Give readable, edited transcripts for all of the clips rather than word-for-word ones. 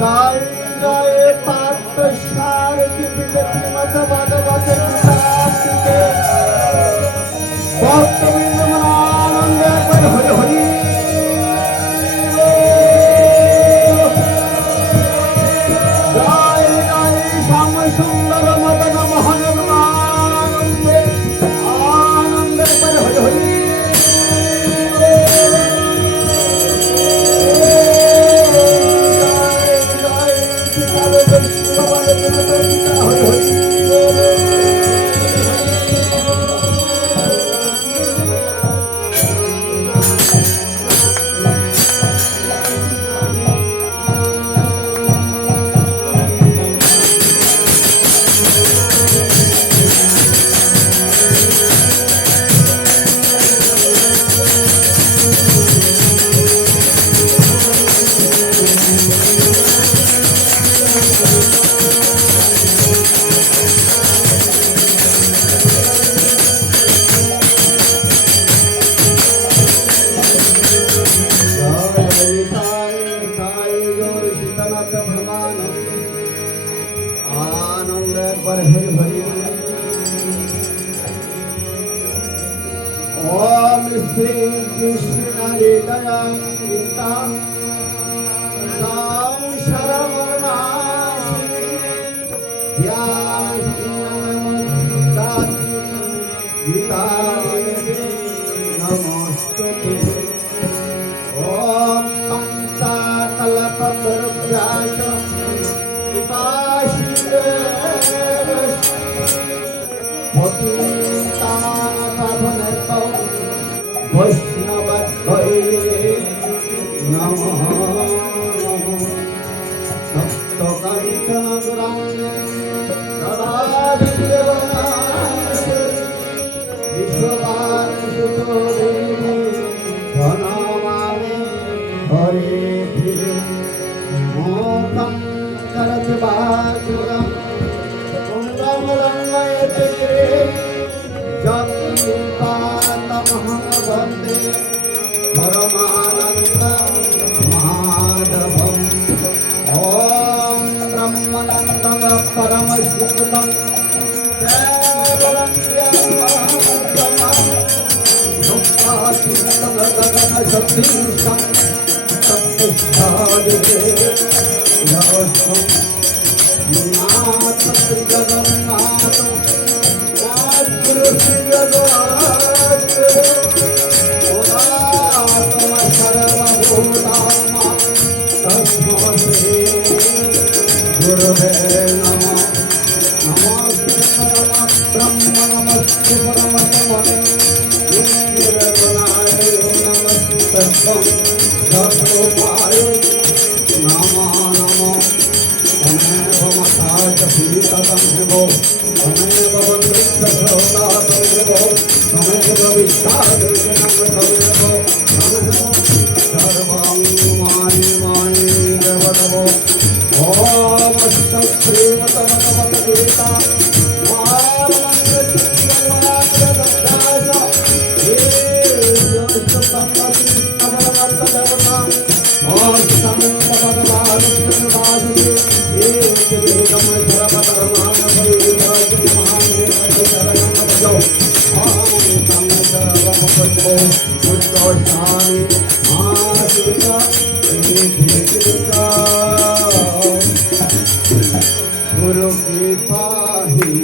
जय जय पार्थसार की विजय मत भागवत गीता भक्त आनंद हरि हरि जय जय श्याम सुंदर मदन मोहन आनंद आनंद हरि हरि ओम श्री कृष्ण हृदय गीता शरवणाशी गीता नमस्ते ओम पंचाकल्पतरुभ्याश वैष्णवद्वये नमः सप्तकाञ्चनगुराणि विश्ववासुतो देवी प्रणमामि हरे मोक्षं करति वाचुरं तुङ्गमलङ्घयते जत्कृपातमहं वन्दे परमानन्द माधवम् ॐ ब्रह्मानन्दं परमशिवं केवलं गगनशक्तिशं नाथ जगन्नाथ गुरुवे नमः नमस्ते परम ब्रह्म नमस्ते परमतमने निर्गुणाय नमस्ते सर्वोपाय नमो नमो तमेव मताच पीततमेव तमेव वन्दृष्टश्रोतातमेव तमेव विष्टादर्शनमतमेव तमेव सर्वं मायि मायि देवतमो ओम श्रीमतमतमत गीता गुरु कृपा ही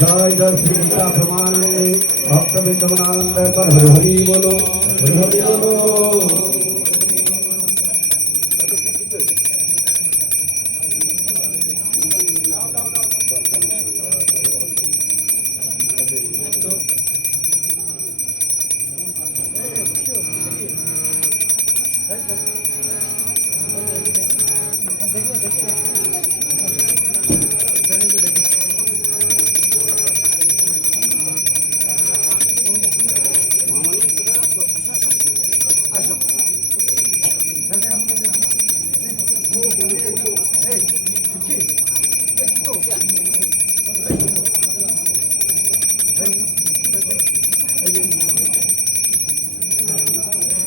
जय जय श्री गीता प्रमाण भक्त बिंदुनानंद पर हरि हरि बोलो, हरि हरि बोलो।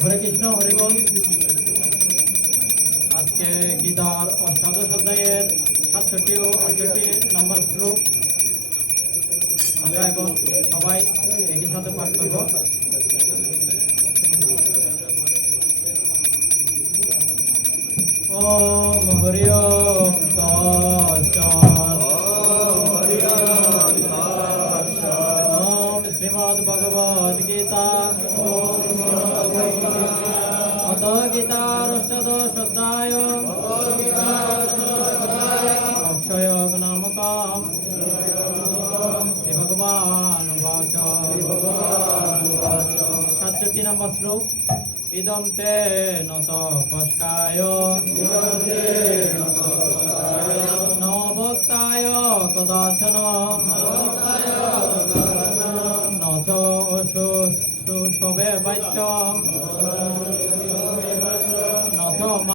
हरे कृष्ण हरि बोल। आज के गीतार अष्टादश अध्यायेर 67 ও 68 নম্বর শ্লোক আমরা এখন সবাই একই সাথে পাঠ করব। ओम हरि ओम तत्सत्। ओम श्रीमद् भगवद गीता अथ गीतारष्टादश अध्याय अक्षयोग नामकम् श्री भगवान उवाच 67 নম্বর শ্লোক इदं ते न तपस्काय न भक्ताय कदाचन न च शुश्रूषवे वाच्यं